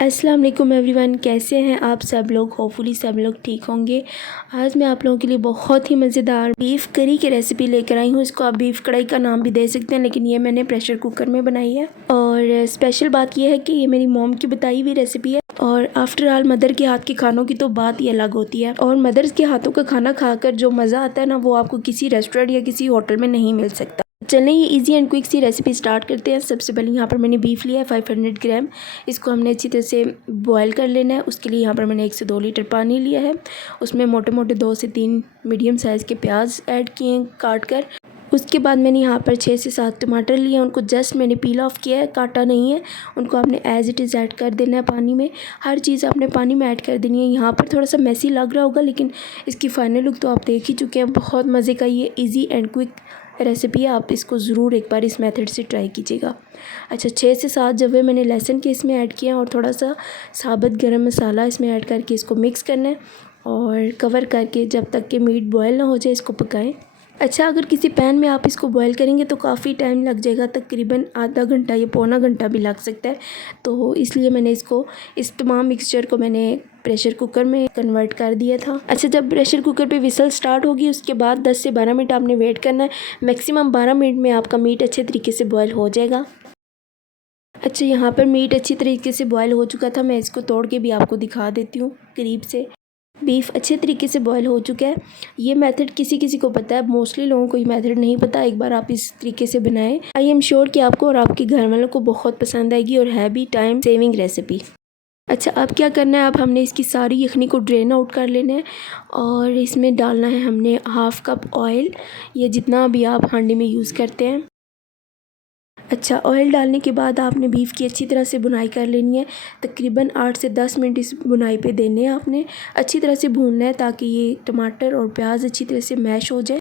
अस्सलाम वालेकुम एवरीवन, कैसे हैं आप सब लोग। होपफुली सब लोग ठीक होंगे। आज मैं आप लोगों के लिए बहुत ही मज़ेदार बीफ करी की रेसिपी लेकर आई हूँ। इसको आप बीफ कढ़ाई का नाम भी दे सकते हैं, लेकिन ये मैंने प्रेशर कुकर में बनाई है। और स्पेशल बात यह है कि ये मेरी मॉम की बताई हुई रेसिपी है। और आफ्टर ऑल मदर के हाथ के खानों की तो बात ही अलग होती है। और मदर्स के हाथों का खाना खाकर जो मज़ा आता है ना, वो आपको किसी रेस्टोरेंट या किसी होटल में नहीं मिल सकता। चलें ये easy and quick see recipe start करते हैं। सबसे पहले यहाँ पर मैंने बीफ लिया है 500 ग्राम। इसको हमने अच्छी तरह से बॉयल कर लेना है। उसके लिए यहाँ पर मैंने 1 से 2 लीटर पानी लिया है। उसमें मोटे मोटे 2 से 3 मीडियम साइज़ के प्याज ऐड किए हैं काट कर। उसके बाद मैंने यहाँ पर 6 से 7 टमाटर लिए हैं। उनको जस्ट मैंने पील ऑफ किया है, काटा नहीं है। उनको आपने एज़ इट इज़ ऐड कर देना है पानी में। हर चीज़ आपने पानी में ऐड कर देनी है। यहाँ पर थोड़ा सा मैसी लग रहा होगा, लेकिन इसकी फाइनल लुक तो आप देख ही चुके हैं। बहुत मज़े का ये ईजी एंड क्विक रेसिपी है। आप इसको ज़रूर एक बार इस मेथड से ट्राई कीजिएगा। अच्छा, 6 से 7 जवे मैंने लहसुन के इसमें ऐड किया और थोड़ा सा साबुत गरम मसाला इसमें ऐड करके इसको मिक्स करना है और कवर करके जब तक कि मीट बॉयल ना हो जाए इसको पकाएं। अच्छा, अगर किसी पैन में आप इसको बॉयल करेंगे तो काफ़ी टाइम लग जाएगा, तकरीबन आधा घंटा या पौना घंटा भी लग सकता है। तो इसलिए मैंने इस तमाम मिक्सचर को मैंने प्रेशर कुकर में कन्वर्ट कर दिया था। अच्छा, जब प्रेशर कुकर पे विसल स्टार्ट होगी उसके बाद 10 से 12 मिनट आपने वेट करना है। मैक्सिमम 12 मिनट में आपका मीट अच्छे तरीके से बॉयल हो जाएगा। अच्छा, यहाँ पर मीट अच्छी तरीके से बॉयल हो चुका था। मैं इसको तोड़ के भी आपको दिखा देती हूँ करीब से। बीफ अच्छे तरीके से बॉयल हो चुका है। ये मेथड किसी किसी को पता है, मोस्टली लोगों को ये मेथड नहीं पता। एक बार आप इस तरीके से बनाएं, आई एम श्योर कि आपको और आपके घर वालों को बहुत पसंद आएगी और है भी टाइम सेविंग रेसिपी। अच्छा, अब क्या करना है, अब हमने इसकी सारी यखनी को ड्रेन आउट कर लेना है और इसमें डालना है हमने 1/2 कप ऑयल, ये जितना भी आप हांडी में यूज़ करते हैं। अच्छा, ऑयल डालने के बाद आपने बीफ की अच्छी तरह से भुनाई कर लेनी है। तकरीबन 8 से 10 मिनट इस भुनाई पे देने हैं आपने। अच्छी तरह से भूनना है ताकि ये टमाटर और प्याज अच्छी तरह से मैश हो जाए।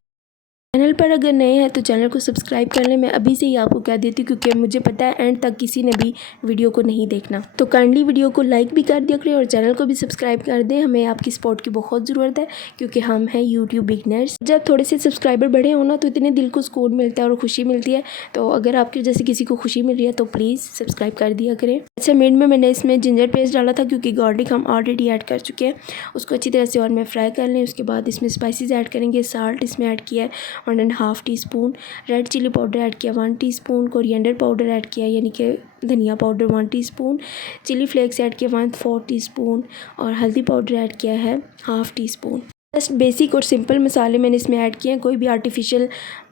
चैनल पर अगर नए हैं तो चैनल को सब्सक्राइब कर लें। मैं अभी से ही आपको कह देती हूँ क्योंकि मुझे पता है एंड तक किसी ने भी वीडियो को नहीं देखना। तो काइंडली वीडियो को लाइक भी कर दिया करें और चैनल को भी सब्सक्राइब कर दें। हमें आपकी सपोर्ट की बहुत ज़रूरत है क्योंकि हम हैं यूट्यूब बिगनर्स। जब थोड़े से सब्सक्राइबर बढ़े हो ना तो इतने दिल को सुकून मिलता है और खुशी मिलती है। तो अगर आपकी वजह से किसी को खुशी मिल रही है तो प्लीज़ सब्सक्राइब कर दिया करें। अच्छा, मिड में मैंने इसमें जिंजर पेस्ट डाला था क्योंकि गार्लिक हम ऑलरेडी ऐड कर चुके हैं। उसको अच्छी तरह से और में फ्राई कर लें। उसके बाद इसमें स्पाइसेस ऐड करेंगे। साल्ट इसमें ऐड किया है 1.5 teaspoon, red chilli powder add किया 1 टीस्पून, कोरिएंडर पाउडर ऐड किया यानी कि धनिया powder 1 teaspoon, chilli flakes add किया 1/4 टीस्पून और हल्दी पाउडर ऐड किया है 1/2 टीस्पून। जस्ट बेसिक और सिंपल मसाले मैंने इसमें ऐड किए हैं। कोई भी आर्टिफिशियल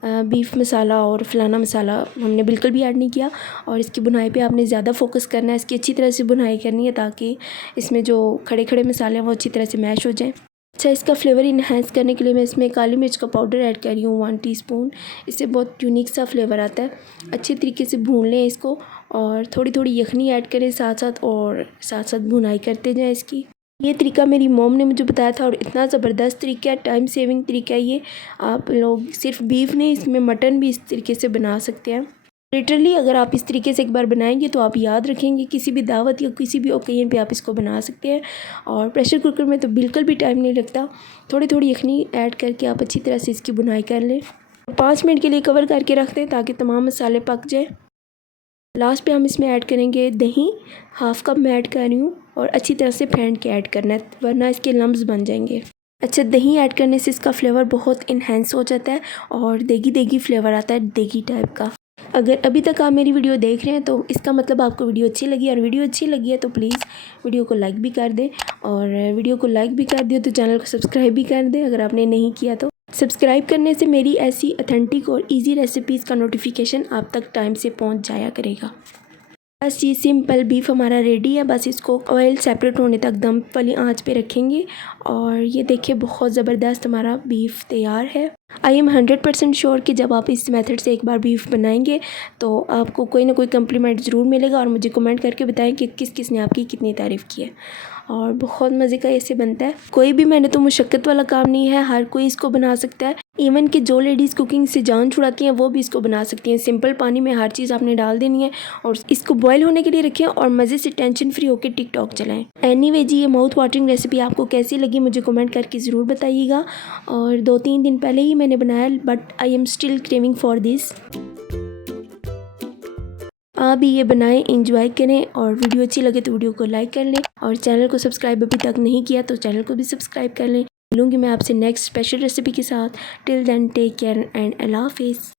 बीफ मसाला और फलाना मसाला हमने बिल्कुल भी ऐड नहीं किया। और इसकी बुनाई पे आपने ज़्यादा फोकस करना है, इसकी अच्छी तरह से बुनाई करनी है ताकि इसमें जो खड़े खड़े मसाले हैं वो अच्छी तरह से मैश हो जाएँ। अच्छा, इसका फ्लेवर इन्हेंस करने के लिए मैं इसमें काली मिर्च का पाउडर ऐड कर रही हूँ 1 टीस्पून। इससे बहुत यूनिक सा फ्लेवर आता है। अच्छे तरीके से भून लें इसको और थोड़ी थोड़ी यखनी ऐड करें साथ साथ और साथ साथ भुनाई करते जाएं इसकी। ये तरीका मेरी मॉम ने मुझे बताया था और इतना ज़बरदस्त तरीका है, टाइम सेविंग तरीका है ये। आप लोग सिर्फ बीफ नहीं, इसमें मटन भी इस तरीके से बना सकते हैं। लिटरली अगर आप इस तरीके से एक बार बनाएंगे तो आप याद रखेंगे। किसी भी दावत या किसी भी ओकेजन पे आप इसको बना सकते हैं। और प्रेशर कुकर में तो बिल्कुल भी टाइम नहीं लगता। थोड़ी थोड़ी यखनी ऐड करके आप अच्छी तरह से इसकी बुनाई कर लें। 5 मिनट के लिए कवर करके रख दें ताकि तमाम मसाले पक जाए। लास्ट पे हम इसमें ऐड करेंगे दही, 1/2 कप मैं ऐड कर रही हूँ और अच्छी तरह से फेंट के ऐड करना है वरना इसके लम्स बन जाएंगे। अच्छा, दही ऐड करने से इसका फ्लेवर बहुत इन्हेंस हो जाता है और देगी देगी फ्लेवर आता है, देगी टाइप का। अगर अभी तक आप मेरी वीडियो देख रहे हैं तो इसका मतलब आपको वीडियो अच्छी लगी, और वीडियो अच्छी लगी है तो प्लीज़ वीडियो को लाइक भी कर दें। और वीडियो को लाइक भी कर दिया तो चैनल को सब्सक्राइब भी कर दें अगर आपने नहीं किया तो। सब्सक्राइब करने से मेरी ऐसी ऑथेंटिक और इजी रेसिपीज़ का नोटिफिकेशन आप तक टाइम से पहुंच जाया करेगा। बस ये सिंपल बीफ हमारा रेडी है। बस इसको ऑयल सेपरेट होने तक दम वाली आंच पे रखेंगे और ये देखिए बहुत ज़बरदस्त हमारा बीफ तैयार है। आई एम 100% श्योर कि जब आप इस मेथड से एक बार बीफ बनाएंगे तो आपको कोई ना कोई कम्प्लीमेंट ज़रूर मिलेगा। और मुझे कमेंट करके बताएं कि किस किस ने आपकी कितनी तारीफ़ की है। और बहुत मज़े का ऐसे बनता है। कोई भी मैंने तो मुशक्क़त वाला काम नहीं है, हर कोई इसको बना सकता है। इवन कि जो लेडीज़ कुकिंग से जान छुड़ाती हैं वो भी इसको बना सकती हैं। सिंपल पानी में हर चीज़ आपने डाल देनी है और इसको बॉयल होने के लिए रखें और मज़े से टेंशन फ्री होकर टिकटॉक चलाएं। एनीवे जी, ये माउथ वाटरिंग रेसिपी आपको कैसी लगी मुझे कमेंट करके ज़रूर बताइएगा। और 2-3 दिन पहले ही मैंने बनाया, but I am still craving for this. आप भी ये बनाएं, एंजॉय करें और वीडियो अच्छी लगे तो वीडियो को लाइक कर लें और चैनल को सब्सक्राइब अभी तक नहीं किया तो चैनल को भी सब्सक्राइब कर लें। मिलूँगी मैं आपसे नेक्स्ट स्पेशल रेसिपी के साथ। Till then take care and अल्लाह हाफिज़।